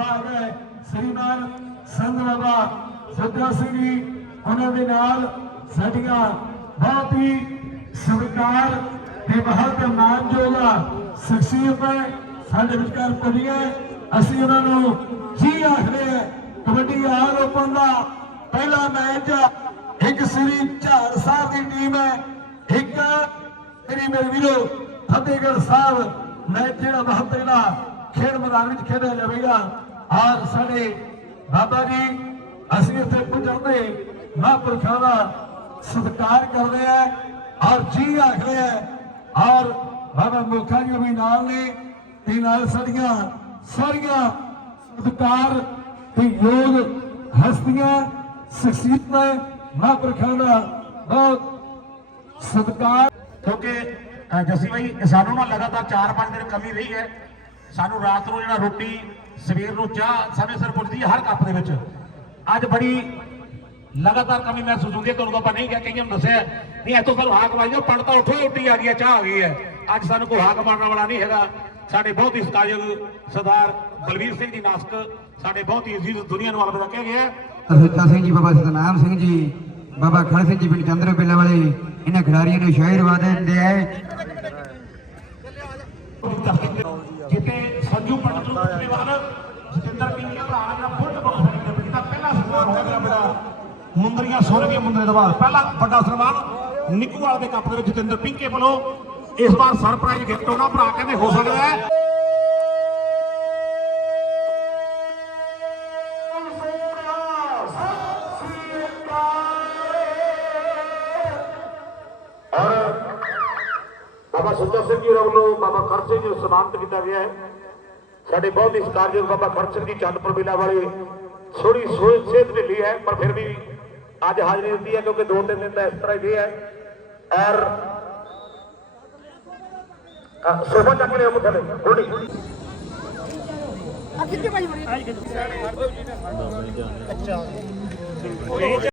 ਵਿਭਾਗ ਹੈ ਸ੍ਰੀਮਾਨ ਸੰਤ ਬਾਬਾ ਸੱਜਾ ਸਿੰਘ ਜੀ, ਉਹਨਾਂ ਦੇ ਨਾਲ ਸਾਡੀਆਂ ਬਹੁਤ ਹੀ ਸਤਿਕਾਰ ਤੇ ਬਹੁਤ ਮਾਨਯੋਗ ਸ਼ਖਸੀਅਤ ਹੈ, ਸਾਡੇ ਵਿਚਕਾਰ ਪੁੱਜੀਆਂ ਅਸੀਂ ਉਹਨਾਂ ਨੂੰ ਜੀ ਆਖਦੇ ਹਾਂ, ਕਬੱਡੀ ਆਲ ਓਪਨ ਦਾ ਪਹਿਲਾ ਮੈਚ। ਇੱਕ ਸ੍ਰੀ ਝਾੜ ਸਾਹਿਬ ਦੀ ਟੀਮ ਹੈ, ਇੱਕ ਮੇਰੀ ਮੇਰੇ ਵੀਰੋ ਫਤਿਹਗੜ੍ਹ ਸਾਹਿਬ ਮੈਚ ਜਿਹੜਾ ਬਹੁਤ ਤਗੜਾ ਖੇਡ ਮੈਦਾਨ ਵਿੱਚ ਖੇਡਿਆ ਜਾਵੇਗਾ। ਔਰ ਸਾਡੇ ਬਾਬਾ ਜੀ, ਅਸੀਂ ਇੱਥੇ ਪੁੱਜਣ ਮਹਾਂਪੁਰਖਾਂ ਦਾ ਸਤਿਕਾਰ ਕਰਦੇ ਆ ਔਰ ਜੀ ਆਖਦੇ ਆ ਔਰ ਬਾਬਾ ਮੋਖਾ ਜੀ ਵੀ ਨਾਲ ਨੇ ਤੇ ਨਾਲ ਸਾਡੀਆਂ ਸਾਰੀਆਂ ਸਤਿਕਾਰ ਤੇ ਯੋਗ ਹਸਤੀਆਂ, ਸ਼ਖਸੀਅਤਾਂ, ਮਹਾਂਪੁਰਖਾਂ ਦਾ ਬਹੁਤ ਸਤਿਕਾਰ। ਕਿਉਂਕਿ ਜਸੀ ਜੱਸੀ ਭਾਈ ਸਾਨੂੰ ਨਾ ਲਗਾਤਾਰ 4-5 ਦਿਨ ਕਮੀ ਰਹੀ ਹੈ। ਸਾਨੂੰ ਰਾਤ ਨੂੰ ਜਿਹੜਾ ਰੋਟੀ ਸਵੇਰ ਨੂੰ ਚਾਹ ਸਮੇਂ ਸਿਰ ਪੁੱਜਦੀ ਹਰ ਕੱਪ ਦੇ ਵਿੱਚ। ਅੱਜ ਬੜੀ ਲਗਾਤਾਰ ਕਮੀ ਮਹਿਸੂਸ ਹੁੰਦੀ ਹੈ ਤੁਹਾਨੂੰ ਆਪਾਂ ਨਹੀਂ ਕਿਹਾ, ਕਈਆਂ ਨੂੰ ਦੱਸਿਆ ਨਹੀਂ, ਇੱਥੋਂ ਸਾਨੂੰ ਹਾਕ ਮਾਰੀ ਜਾਓ ਪੰਡਤਾਂ ਉੱਠੋ, ਰੋਟੀ ਆ ਗਈ ਹੈ, ਚਾਹ ਆ ਗਈ ਹੈ। ਅੱਜ ਸਾਨੂੰ ਕੋਈ ਹਾਕ ਮਾਰਨ ਵਾਲਾ ਨਹੀਂ ਹੈਗਾ। ਸਾਡੇ ਬਹੁਤ ਹੀ ਸਤਿਕਾਰਯੋਗ ਸਰਦਾਰ ਬਲਵੀਰ ਸਿੰਘ ਜੀ, ਨਾਸਕ, ਸਾਡੇ ਬਹੁਤ ਹੀ ਅਜ਼ੀਜ਼ ਦੁਨੀਆ ਨੂੰ ਅਲਵਿਦਾ ਕਹਿ ਗਏ ਹੈ। ਸਿੰਘ ਜੀ, ਬਾਬਾ ਸਤਨਾਮ ਸਿੰਘ ਜੀ, ਬਾਬਾ ਖੜ ਸਿੰਘ ਜੀ, ਪਿੰਡ ਚੰਦਰ ਪਿੱਲਾ ਵਾਲੇ, ਇਹਨਾਂ ਖਿਡਾਰੀਆਂ ਨੂੰ ਸ਼ਾਇਰ ਵਾਦੇ ਦਿੰਦੇ ਆ। ਜਿੱਤੇ ਸੰਜੂ ਪੰਡਤ ਨੂੰ ਪੁੱਛਣੇ ਵਾਲ ਜਤਿੰਦਰ ਸਿੰਘ ਦੇ ਭਰਾ ਜਿਹੜਾ ਫੁੱਟ ਬਾਕਸਿੰਗ ਦੇ ਵਿੱਚ ਪਹਿਲਾ ਸਨਮਾਨ ਹੋਇਆ ਮੇਰਾ ਮੇਰਾ ਮੁੰਦਰੀਆਂ ਸੋਹਣੀਆਂ ਮੁੰਦਰੇ ਤੋਂ ਬਾਅਦ ਪਹਿਲਾ ਵੱਡਾ ਸਨਮਾਨ ਨਿੱਕੂਵਾਲ ਦੇ ਕੱਪ ਦੇ ਵਿੱਚ ਜਤਿੰਦਰ ਪਿੰਕੇ ਵੱਲੋਂ। ਇਸ ਵਾਰ ਸਰਪ੍ਰਾਈਜ਼ ਗਿਫਟ ਉਹਨਾਂ ਭਰਾ ਕਹਿੰਦੇ ਹੋ ਸਕਦਾ ਹੈ। ਬਾਬਾ ਸੁੱਚਾ ਸਿੰਘ ਜੀ ਹੋਰਾਂ ਵੱਲੋਂ ਬਾਬਾ ਖਰ ਸਿੰਘ ਜੀ ਨੂੰ ਸਨਮਾਨਿਤ ਕੀਤਾ ਗਿਆ ਹੈ ਸਾਡੇ ਬਹੁਤ ਹੀ ਸਤਿਕਾਰਯੋਗ ਬਾਬਾ ਖਰ ਸਿੰਘ ਜੀ ਚੰਦਪੁਰ ਮੇਲਾ ਵਾਲੇ ਥੋੜੀ ਸਿਹਤ ਢਿੱਲੀ ਹੈ ਪਰ ਫਿਰ ਵੀ ਅੱਜ ਹਾਜ਼ਰੀ ਦਿੱਤੀ ਹੈ ਕਿਉਂਕਿ ਦੋ ਤਿੰਨ ਦਿਨ ਦਾ ਇਸ ਤਰ੍ਹਾਂ ਹੀ ਰਿਹਾ ਹੈ ਔਰ ਅ, ਸੋਫਾ ਚੱਕ ਲਿਆ ਮੁੱਠੇ ਨੇ ਗੋਡੀ ਆ ਕਿੱਥੇ ਭਾਈ ਬੜੀ